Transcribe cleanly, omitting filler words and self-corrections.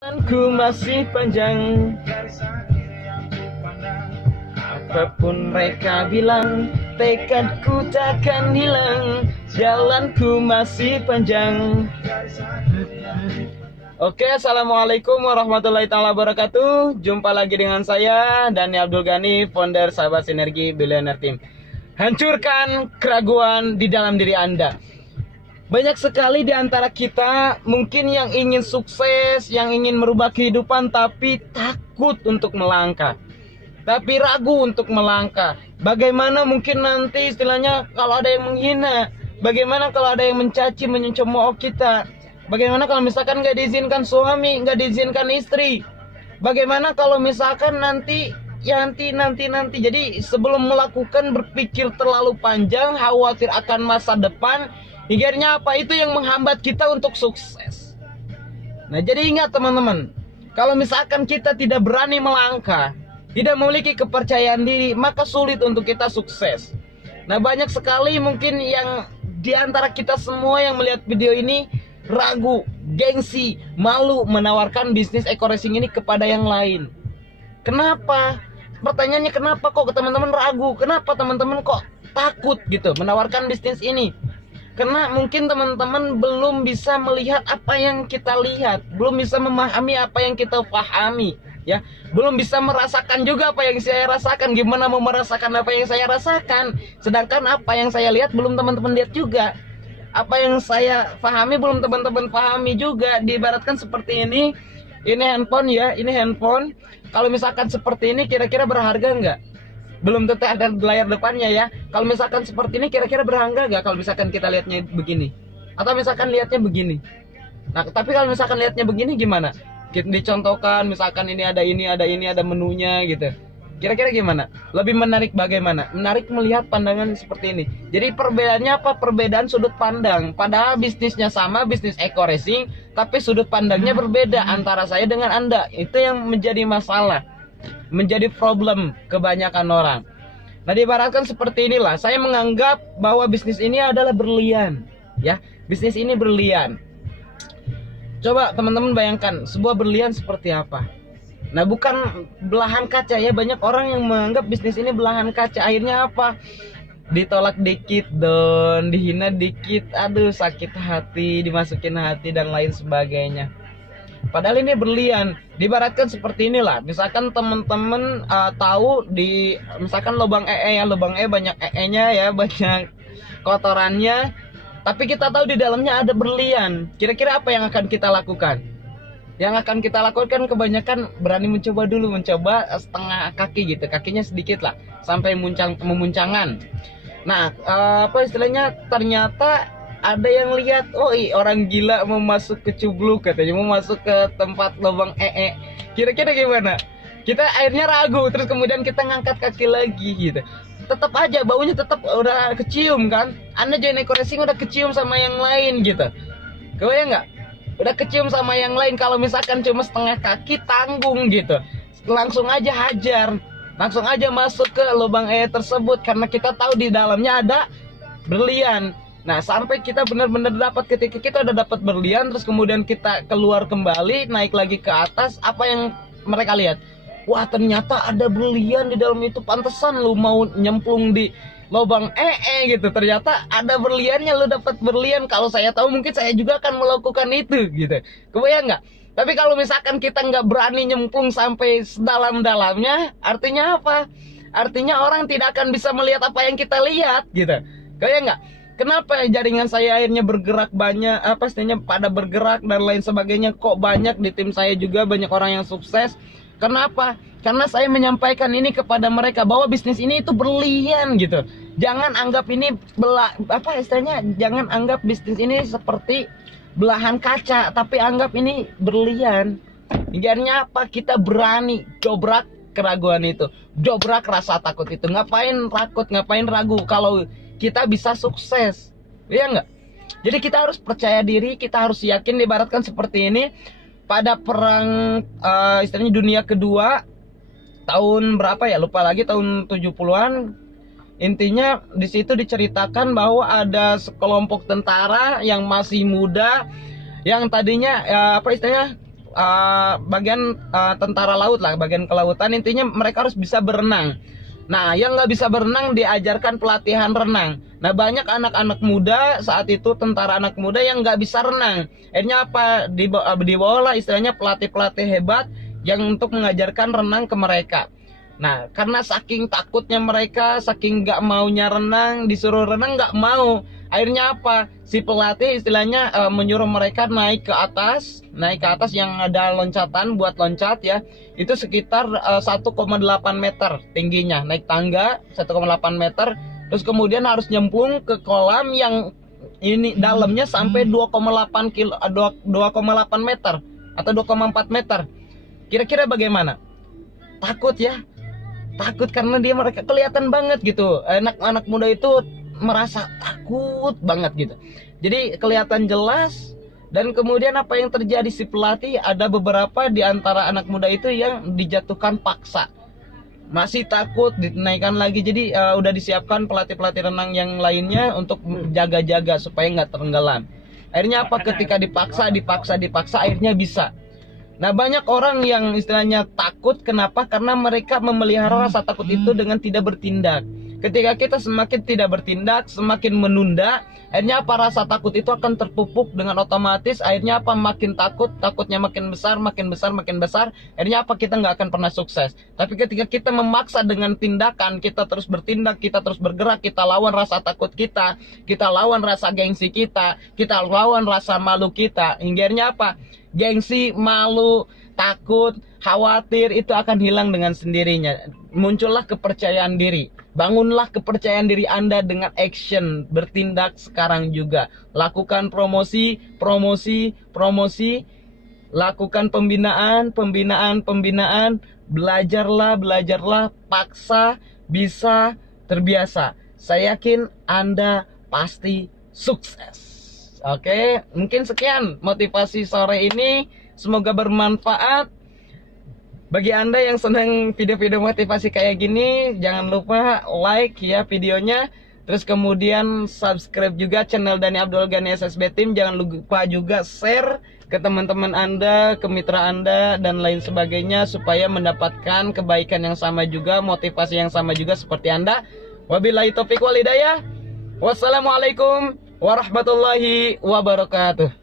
Ku masih panjang, apapun mereka bilang, tekadku takkan hilang. Jalanku masih panjang. Oke, assalamualaikum warahmatullahi taala wabarakatuh. Jumpa lagi dengan saya Dani Abdul Ghani, founder Sahabat Sinergi Billionaire Team. Hancurkan keraguan di dalam diri Anda. Banyak sekali di antara kita mungkin yang ingin sukses, yang ingin merubah kehidupan, tapi takut untuk melangkah, tapi ragu untuk melangkah. Bagaimana mungkin nanti istilahnya kalau ada yang menghina, bagaimana kalau ada yang mencaci, mencemooh kita, bagaimana kalau misalkan nggak diizinkan suami, nggak diizinkan istri, bagaimana kalau misalkan nanti. Jadi sebelum melakukan berpikir terlalu panjang, khawatir akan masa depan. Akhirnya apa itu yang menghambat kita untuk sukses. Nah, jadi ingat teman-teman, kalau misalkan kita tidak berani melangkah, tidak memiliki kepercayaan diri, maka sulit untuk kita sukses. Nah, banyak sekali mungkin yang di antara kita semua yang melihat video ini ragu, gengsi, malu menawarkan bisnis eco racing ini kepada yang lain. Kenapa? Pertanyaannya kenapa kok teman-teman ragu? Kenapa teman-teman kok takut gitu menawarkan bisnis ini? Karena mungkin teman-teman belum bisa melihat apa yang kita lihat, belum bisa memahami apa yang kita pahami, ya, belum bisa merasakan juga apa yang saya rasakan. Gimana mau merasakan apa yang saya rasakan, sedangkan apa yang saya lihat belum teman-teman lihat juga, apa yang saya pahami belum teman-teman pahami juga. Diibaratkan seperti ini handphone ya, ini handphone. Kalau misalkan seperti ini kira-kira berharga nggak? Belum tentu ada layar depannya ya. Kalau misalkan seperti ini kira-kira berharga gak kalau misalkan kita lihatnya begini? Atau misalkan lihatnya begini? Nah, tapi kalau misalkan lihatnya begini gimana? Kita dicontohkan misalkan ini, ada menunya gitu. Kira-kira gimana? Lebih menarik bagaimana? Menarik melihat pandangan seperti ini. Jadi perbedaannya apa? Perbedaan sudut pandang. Padahal bisnisnya sama, bisnis eco racing, tapi sudut pandangnya berbeda antara saya dengan Anda. Itu yang menjadi masalah, menjadi problem kebanyakan orang. Nah, diibaratkan seperti inilah, saya menganggap bahwa bisnis ini adalah berlian, ya. Bisnis ini berlian. Coba teman-teman bayangkan sebuah berlian seperti apa. Nah, bukan belahan kaca ya. Banyak orang yang menganggap bisnis ini belahan kaca. Akhirnya apa? Ditolak dikit, dihina dikit, aduh sakit hati, dimasukin hati dan lain sebagainya. Padahal ini berlian. Diibaratkan seperti inilah. Misalkan teman-teman tahu di misalkan lubang ya, lubang banyak nya ya, banyak kotorannya. Tapi kita tahu di dalamnya ada berlian. Kira-kira apa yang akan kita lakukan? Yang akan kita lakukan kebanyakan berani mencoba dulu, mencoba setengah kaki gitu, kakinya sedikit lah, sampai memuncangan. Nah, apa istilahnya? Ternyata ada yang lihat, oh orang gila mau masuk ke cubluk katanya, mau masuk ke tempat lubang Kira-kira gimana? Kita akhirnya ragu, terus kemudian kita ngangkat kaki lagi gitu. Tetap aja baunya tetap udah kecium kan? Anda join eco racing udah kecium sama yang lain gitu. Kebayang nggak? Udah kecium sama yang lain. Kalau misalkan cuma setengah kaki tanggung gitu, langsung aja hajar, langsung aja masuk ke lubang tersebut karena kita tahu di dalamnya ada berlian. Nah, sampai kita benar-benar dapat, ketika kita udah dapat berlian, terus kemudian kita keluar kembali, naik lagi ke atas, apa yang mereka lihat? Wah, ternyata ada berlian di dalam itu, pantesan lu mau nyemplung di lubang gitu. Ternyata ada berliannya, lu dapat berlian. Kalau saya tahu mungkin saya juga akan melakukan itu gitu. Kebayang nggak? Tapi kalau misalkan kita nggak berani nyemplung sampai sedalam-dalamnya, artinya apa? Artinya orang tidak akan bisa melihat apa yang kita lihat gitu. Kebayang nggak? Kenapa jaringan saya akhirnya bergerak banyak, pastinya pada bergerak dan lain sebagainya. Kok banyak di tim saya juga banyak orang yang sukses. Kenapa? Karena saya menyampaikan ini kepada mereka bahwa bisnis ini itu berlian gitu. Jangan anggap ini jangan anggap bisnis ini seperti belahan kaca, tapi anggap ini berlian. Akhirnya apa? Kita berani dobrak keraguan itu, dobrak rasa takut itu. Ngapain takut, ngapain ragu kalau kita bisa sukses, iya nggak? Jadi kita harus percaya diri, kita harus yakin. Diibaratkan seperti ini. Pada perang istilahnya dunia kedua tahun berapa ya, lupa lagi, tahun 70-an. Intinya di situ diceritakan bahwa ada sekelompok tentara yang masih muda, yang tadinya istilahnya tentara laut lah, bagian kelautan. Intinya mereka harus bisa berenang. Nah, yang nggak bisa berenang diajarkan pelatihan renang. Nah, banyak anak-anak muda saat itu, tentara anak muda yang nggak bisa renang. Akhirnya apa? Dibawalah istilahnya pelatih-pelatih hebat yang untuk mengajarkan renang ke mereka. Nah, karena saking takutnya mereka, saking nggak maunya renang, disuruh renang nggak mau. Akhirnya apa? Si pelatih istilahnya menyuruh mereka naik ke atas yang ada loncatan buat loncat ya. Itu sekitar 1,8 meter tingginya, naik tangga 1,8 meter. Terus kemudian harus nyemplung ke kolam yang ini dalamnya sampai 2,8 meter atau 2,4 meter. Kira-kira bagaimana? Takut ya? Takut karena mereka kelihatan banget gitu. Anak-anak muda itu merasa takut banget gitu. Jadi kelihatan jelas. Dan kemudian apa yang terjadi, si pelatih ada beberapa di antara anak muda itu yang dijatuhkan paksa. Masih takut, dinaikkan lagi. Jadi udah disiapkan pelatih-pelatih renang yang lainnya untuk jaga-jaga supaya nggak tenggelam. Akhirnya apa? Ketika dipaksa akhirnya bisa. Nah, banyak orang yang istilahnya takut. Kenapa? Karena mereka memelihara rasa takut itu dengan tidak bertindak. Ketika kita semakin tidak bertindak, semakin menunda, akhirnya apa? Rasa takut itu akan terpupuk dengan otomatis. Akhirnya apa? Makin takut, takutnya makin besar, makin besar, makin besar. Akhirnya apa? Kita nggak akan pernah sukses. Tapi ketika kita memaksa dengan tindakan, kita terus bertindak, kita terus bergerak, kita lawan rasa takut kita lawan rasa gengsi kita lawan rasa malu kita. Hingga akhirnya apa? Gengsi, malu, takut, khawatir itu akan hilang dengan sendirinya. Muncullah kepercayaan diri. Bangunlah kepercayaan diri Anda dengan action, bertindak sekarang juga. Lakukan promosi. Lakukan pembinaan. Belajarlah, paksa, bisa, terbiasa. Saya yakin Anda pasti sukses. Oke, mungkin sekian motivasi sore ini. Semoga bermanfaat. Bagi Anda yang senang video-video motivasi kayak gini, jangan lupa like ya videonya. Terus kemudian subscribe juga channel Dani Abdul Ghani SSB Team. Jangan lupa juga share ke teman-teman Anda, ke mitra Anda, dan lain sebagainya, supaya mendapatkan kebaikan yang sama juga, motivasi yang sama juga seperti Anda. Wabillahi taufiq wal hidayah. Wassalamualaikum warahmatullahi wabarakatuh.